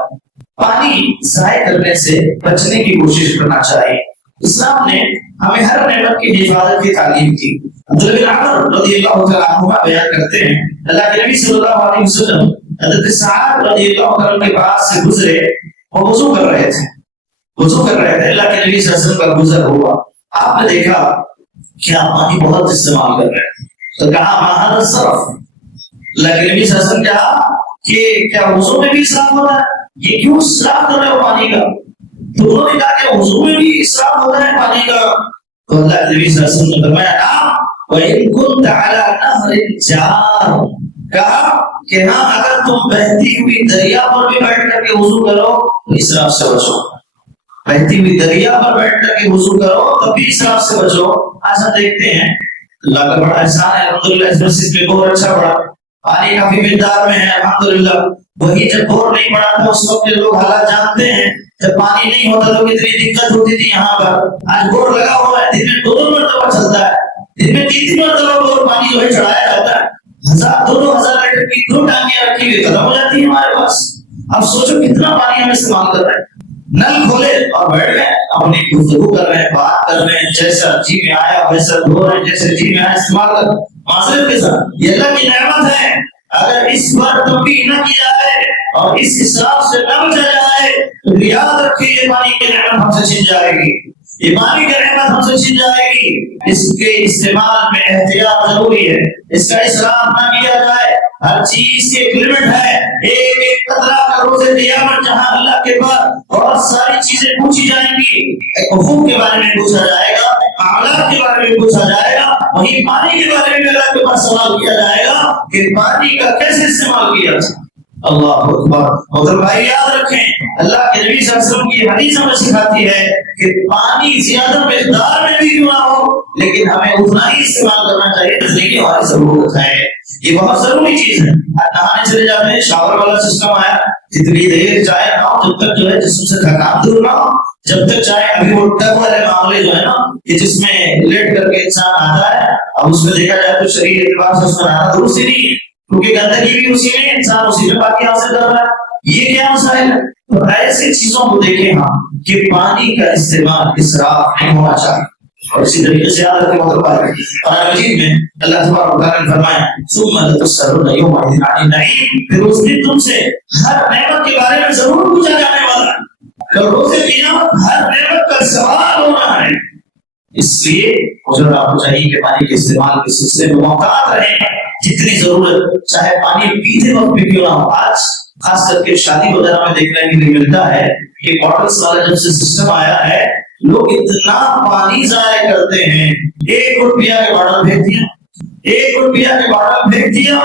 پانی ضائع کرنے سے بچنے کی کوشش کرنا چاہیے۔ اسلام نے ہمیں ہر نعمت کی حفاظت کی تعلیم دی۔ عبداللہ بن عمر رضی اللہ تعالیٰ عنہ بیان کرتے ہیں اللہ کے نبی صلی اللہ علیہ وسلم حضرت سعد رضی اللہ عنہ کے پاس سے گزرے، وہ وضو کر رہے تھے، اللہ کے نبی صلی اللہ علیہ وسلم کا گزر ہوا، آپ نے دیکھا کیا پانی بہت استعمال کر رہے ہیں؟ تو کہا ماہر صرف لگے سسن کہا کہ کیا وضو میں بھی اسراف ہوتا ہے؟ یہ کیوں اسراف کر رہے ہو پانی کا؟ تو انہوں نے کہا کہ وضو میں بھی اسراف ہوتا ہے پانی کا؟ تو اللہ کے نبی صلی اللہ علیہ وسلم نے فرمایا نعم وَإِن كُنْتَ عَلَى نَهْرٍ جَارٍ، کہا کہ ہاں اگر تم بہتی ہوئی دریا پر بھی بیٹھ کر کے وضو کرو تو اسراف سے بچو، بہتی ہوئی دریا پر بیٹھ کر کے وضو کرو تب بھی اسراف سے بچو۔ آج ہم دیکھتے ہیں اللہ کا بڑا احسان ہے الحمدللہ، اس مسجد میں بہت اچھا پڑا، پانی کافی مقدار میں ہے الحمدللہ۔ وہی جب بور نہیں پڑا تھا اس وقت کے لوگ حالات جانتے ہیں، جب پانی نہیں ہوتا تو کتنی دقت ہوتی تھی یہاں پر۔ آج بور لگا ہوا ہے، دن میں 2 مرتبہ چلتا ہے، دن میں 3 مرتبہ بور پانی جو ہے چڑھایا جاتا ہے، 1000-2000 لیٹر کی 2 ٹانکیاں رکھی ہوئی ختم ہو جاتی ہیں ہمارے پاس۔ اب سوچو کتنا پانی ہم استعمال کر رہے ہیں۔ نل کھولے اور بیٹھ گئے اپنی گفتگو کر رہے ہیں، بات کر رہے ہیں، جیسا جی میں آیا ویسا دھو رہے ہیں، جیسے جی میں آیا استعمال کر معذرت کے ساتھ۔ یہ اللہ کی نعمت ہے، اگر اس پر تنبیہ نہ کی جائے اور اس حساب سے نہ بچا جائے تو یاد رکھیے یہ پانی کی نعمت ہم سے چھن جائے گی، یہ پانی کی نعمت ہم سے چھن جائے گی۔ اس کے استعمال میں احتیاط ضروری ہے، اس کا اسراف نہ کیا جائے۔ ہر چیز کی ایک لمٹ ہے، ایک ایک قطرہ کا روز قیامت جہاں اللہ کے بعد بہت ساری چیزیں پوچھی جائیں گی، حقوق کے بارے میں پوچھا جائے گا، معاملات کے بارے میں پوچھا جائے گا، وہیں پانی کے بارے میں اللہ کے پاس سوال کیا جائے گا کہ پانی کا کیسے استعمال کیا جائے۔ اللہ اکبر۔ محترم بھائی یاد رکھیں اللہ کے نبی صلی اللہ علیہ وسلم کی حدیث ہمیں سکھاتی ہے کہ پانی زیادہ مقدار میں بھی کیوں نہ ہو لیکن ہمیں اتنا ہی استعمال کرنا چاہیے جتنی کی ہماری ضرورت ہے۔ یہ بہت ضروری چیز ہے۔ نہانے چلے جاتے ہیں، شاور والا سسٹم آیا، جتنی دیر چاہے نہ ہو، جب تک جو ہے جسم سے تھکان دور نہ ہو، جب تک چاہے ابھی وہ ٹب والے معاملے جو ہے نا کہ جس میں لیٹ کر کے انسان آتا ہے، اب اس میں دیکھا جائے تو شریر اعتبار سے اس میں آنا درست ہی نہیں ہے کیونکہ گندگی بھی اسی میں، انسان اسی میں پاکی حاصل کر رہا ہے۔ یہ کیا مسائل ہے؟ تو ایسی چیزوں کو دیکھیں ہم کہ پانی کا استعمال اسراف نہیں ہونا چاہیے۔ اور اسی طریقے سے یاد رکھیں قرآن مجید میں اللہ تبارک و تعالیٰ نے فرمایا ثم لتسألن یومئذ عن النعیم، پھر اس دن تم سے ہر نعمت کے بارے میں ضرور پوچھا جانے والا ہے، کل روز قیامت ہر نعمت کا سوال ہونا ہے۔ اس لیے حضور آپ کو چاہیے کہ پانی کے استعمال کے سلسلے میں محتاط رہیں، جتنی ضرورت چاہے پانی پیتے وقت بھی کیوں نہ ہو۔ آج خاص کر کے شادی وغیرہ میں دیکھنے کے لیے ملتا ہے کہ باٹلز والا جب سے سسٹم آیا ہے لوگ اتنا پانی ضائع کرتے ہیں، 1 روپیہ کے باٹل پھینک دیا، 1 روپیہ کے باٹل پھینک دیا،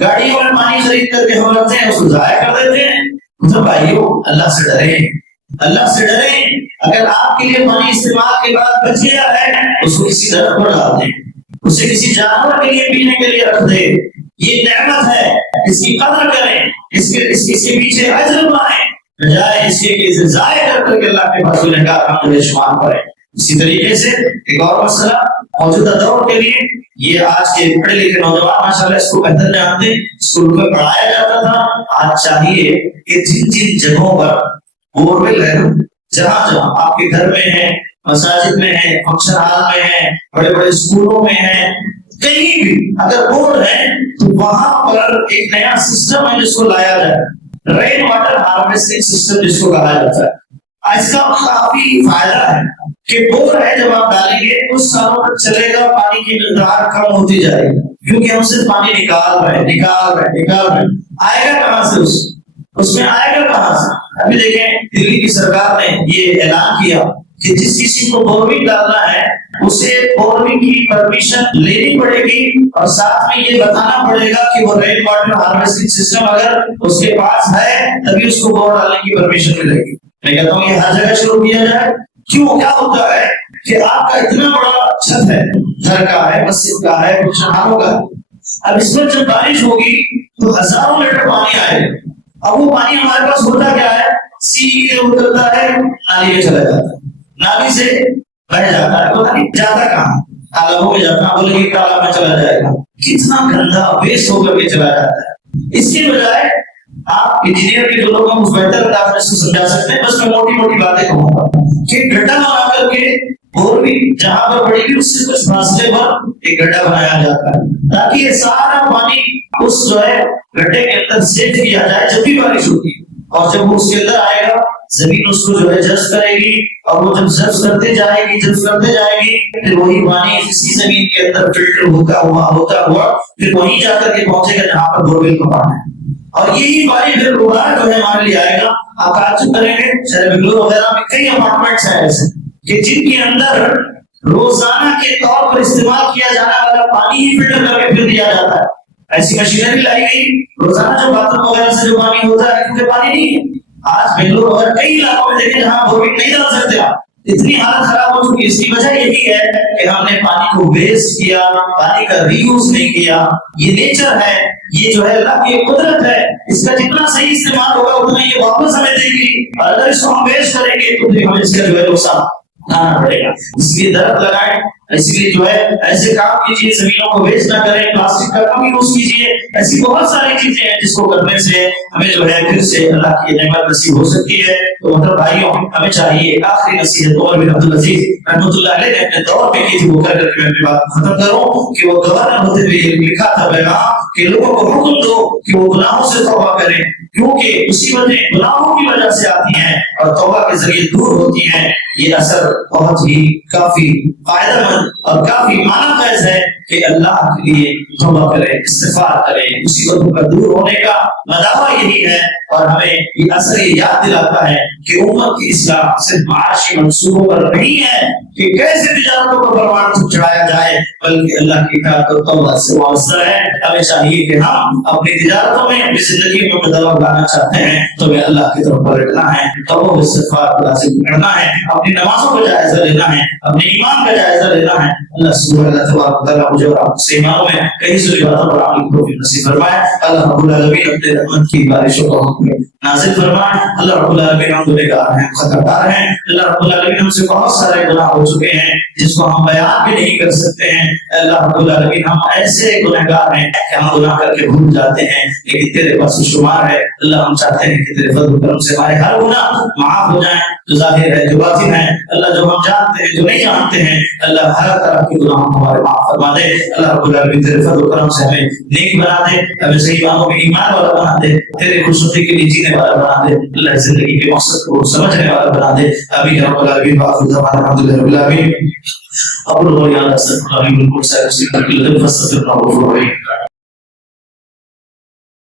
گاڑیوں میں پانی خرید کر کے ہم رکھتے ہیں اس کو ضائع کر دیتے ہیں۔ تو بھائیو اللہ سے ڈریں، اللہ سے ڈریں۔ اگر آپ کے لیے پانی استعمال کے بعد بچ گیا ہے اس کو کسی درخت پر ڈال دیں، اسے کسی جانور کے لیے پینے کے لیے رکھ دیں، یہ نعمت ہے، اس کی قدر کریں، اس کے پیچھے اجر پائیں بجائے اس کے کہ ضائع کر کے اللہ کے پاس کا کام جو شمار کریں۔ اسی طریقے سے ایک اور مسئلہ موجودہ دور کے لیے، یہ آج کے پڑھے لکھے نوجوان ماشاءاللہ اس کو بہتر جانتے ہیں، اسکول میں پڑھایا جاتا تھا۔ آج چاہیے کہ جن جن جگہوں پر بورویل ہے، جہاں جہاں آپ کے گھر میں ہے، مساجد میں ہے، فنکشن ہال میں ہے، بڑے بڑے اسکولوں میں ہے، کہیں بھی اگر بور ہے تو وہاں پر ایک نیا سسٹم ہے جس کو لایا جائے، رین واٹر ہارویسٹنگ سسٹم جس کو کہا جاتا ہے۔ اس کا کافی فائدہ ہے کہ بور ہے جب آپ ڈالیں گے کچھ سالوں تک چلے گا، پانی کی مقدار کم ہوتی جائے گی کیونکہ ہم صرف پانی نکال رہے ہیں۔ آئے گا کہاں سے؟ اس میں آئے گا کہاں سے؟ ابھی دیکھیں دلی کی سرکار نے یہ اعلان کیا کہ جس کسی کو بورنگ ڈالنا ہے اسے بورنگ کی پرمیشن لینی پڑے گی اور ساتھ میں یہ بتانا پڑے گا کہ وہ رین واٹر ہارویسٹنگ سسٹم اگر اس کے پاس ہے تبھی اس کو بور ڈالنے کی پرمیشن ملے گی۔ میں کہتا ہوں یہ ہر جگہ شروع کیا جائے۔ کیوں؟ کیا ہوتا ہے کہ آپ کا اتنا بڑا چھت ہے، گھر کا ہے، مسجد کا ہے، فنکشن ہالوں کا، اب اس میں جب بارش ہوگی تو ہزاروں لیٹر پانی آئے گا۔ اب وہ پانی ہمارے پاس ہوتا کیا ہے؟ سیدھے اترتا ہے نالی میں چلا جاتا ہے، نالی سے بہ جاتا ہے، پتہ نہیں جاتا کہاں، تالابوں میں جاتا، بولے کہ تالاب میں چلا جائے گا، کتنا گندا ویسٹ ہو کر کے چلا جاتا ہے۔ اس کے بجائے آپ انجینئر کے جو لوگ ہیں اس بہتر انداز میں اس کو سمجھا سکتے ہیں، بس میں موٹی موٹی باتیں کہوں گا کہ گڈھا بنا کر کے اور بھی جہاں پر پڑے گی اس سے کچھ فاصلے پر ایک گڈھا بنایا جاتا ہے تاکہ یہ سارا پانی اس جو ہے گڈھے کے اندر سیٹ کیا جائے جب بھی بارش ہوتی ہے، اور جب وہ اس کے اندر آئے گا زمین اس کو جو ہے جذب کرے گی، اور وہ جب جذب کرتے جائے گی پھر وہی پانی اسی زمین کے اندر فلٹر ہوتا ہوا پھر وہیں جا کر کے پہنچے گا جہاں پر بورویل کا پانی ہے، اور یہی پانی پھر دوبارہ جو ہے ہمارے لیے آئے گا۔ آپ تعجب کریں گے شہر بنگلور وغیرہ میں کئی اپارٹمنٹس ہیں ایسے کہ جن کے اندر روزانہ کے طور پر استعمال کیا جانے والا پانی ہی فلٹر کر کے پھر دیا جاتا ہے۔ ایسی مشینری لائی گئی، روزانہ جو باتھ روم وغیرہ سے جو پانی ہوتا ہے کیونکہ پانی نہیں ہے۔ آج بنگلور وغیرہ کئی علاقوں میں دیکھیں جہاں بورنگ نہیں ڈال سکتے آپ، اتنی حالت خراب ہو چکی ہے۔ اس کی وجہ یہی ہے کہ ہم نے پانی کو ویسٹ کیا، پانی کا ری یوز نہیں کیا۔ یہ نیچر ہے، یہ جو ہے اللہ کی قدرت ہے، اس کا جتنا صحیح استعمال ہوگا اتنا یہ واپس ہمیں دے گی، اور اگر اس کو ہم ویسٹ کریں گے تو پھر ہمیں اس کا جو ہے نقصان اٹھانا پڑے گا۔ اس لیے درخت لگائیں، اس لیے جو ہے ایسے کام کیجیے، زمینوں کو ویسٹ نہ کریں، پلاسٹک کا کم یوز کیجیے۔ ایسی بہت ساری چیزیں ہیں جس کو کرنے سے ہمیں جو ہے پھر سے اللہ کی نعمت نصیب ہو سکتی ہے۔ تو مطلب بھائیوں ہمیں چاہیے، آخری نصیحت عمر بن عبدالعزیز رحمۃ اللہ علیہ نے اپنے دور میں کی تھی، وہ کر کر کے میں اپنی بات ختم کروں کہ وہ گورنر ہوتے ہوئے لکھا تھا پیغام کہ لوگوں کو حکم دو کہ وہ گناہوں سے توبہ کریں، کیونکہ مصیبتیں گناہوں کی وجہ سے آتی ہیں اور توبہ کے ذریعے دور ہوتی ہیں۔ یہ اثر بہت ہی کافی فائدہ مند اور کافی معنی خیز ہے کہ اللہ کے لیے توبہ کرے، استغفار کرے۔ مصیبتوں کا دور ہونے کا مدعا یہی ہے، اور ہمیں یہ اثر یہ یاد دلاتا ہے کہ امت کی اصلاح صرف معاشی منصوبوں پر نہیں ہے کہ کیسے تجارتوں کو پروان چڑھایا جائے، بلکہ اللہ کی اطاعت و توبہ سے وابستہ ہے۔ ہمیں چاہیے کہ ہم اپنی تجارتوں میں، اپنی زندگی میں بدلاؤ لانا چاہتے ہیں تو ہمیں اللہ کی طرف پلٹنا ہے، توبہ و استغفار کو لازم کرنا ہے، اپنی نمازوں کا جائزہ لینا ہے، اپنے ایمان کا جائزہ لینا ہے۔ اللہ سبحانہ و تعالیٰ مجھے اور آپ سے ایمانوں میں کئی ساری باتوں پر عمل کی توفیق نصیب فرمائے۔ اللہ رب العالمین اپنے رحمت کی بارشوں کو ہم میں نازل فرمائے۔ اللہ رب العالمین ہم گنہگار ہیں، خطاکار ہیں، اللہ رب العالمین ہم سے بہت سارے گناہ ہو چکے ہیں جس کو ہم بیان بھی نہیں کر سکتے ہیں۔ اللہ رب العالمین ہم ایسے گنہگار ہیں کہ ہم گناہ کر کے بھول جاتے ہیں، لیکن تیرے پاس شمار ہے۔ اللہ ہم چاہتے ہیں کہ تیرے فضل و کرم سے ہمارے ہر گناہ معاف ہو جائیں، جو ظاہر ہے، جو باطن ہے، اللہ جو ہم جانتے ہیں، جو نہیں جانتے ہیں، اللہ ہر طرح کے گناہوں کو ہمارے معاف فرما دے۔ اللہ رب العالمین تیرے فضل و کرم سے ہمیں نیک بنا دے، ہمیں صحیح باتوں میں ایمان والا بنا دے، تیرے خوشنودی کے لیے جینے والا بنا دے، اللہ زندگی کے مقصد کو سمجھنے والا بنا دے۔ آمین رب العالمین۔ وآخر دعوانا الحمدللہ رب العالمین۔ اقول قولي هذا استغفر الله لي ولكم سائر المسلمين من كل ذنب فاستغفروه انه هو الغفور الرحيم۔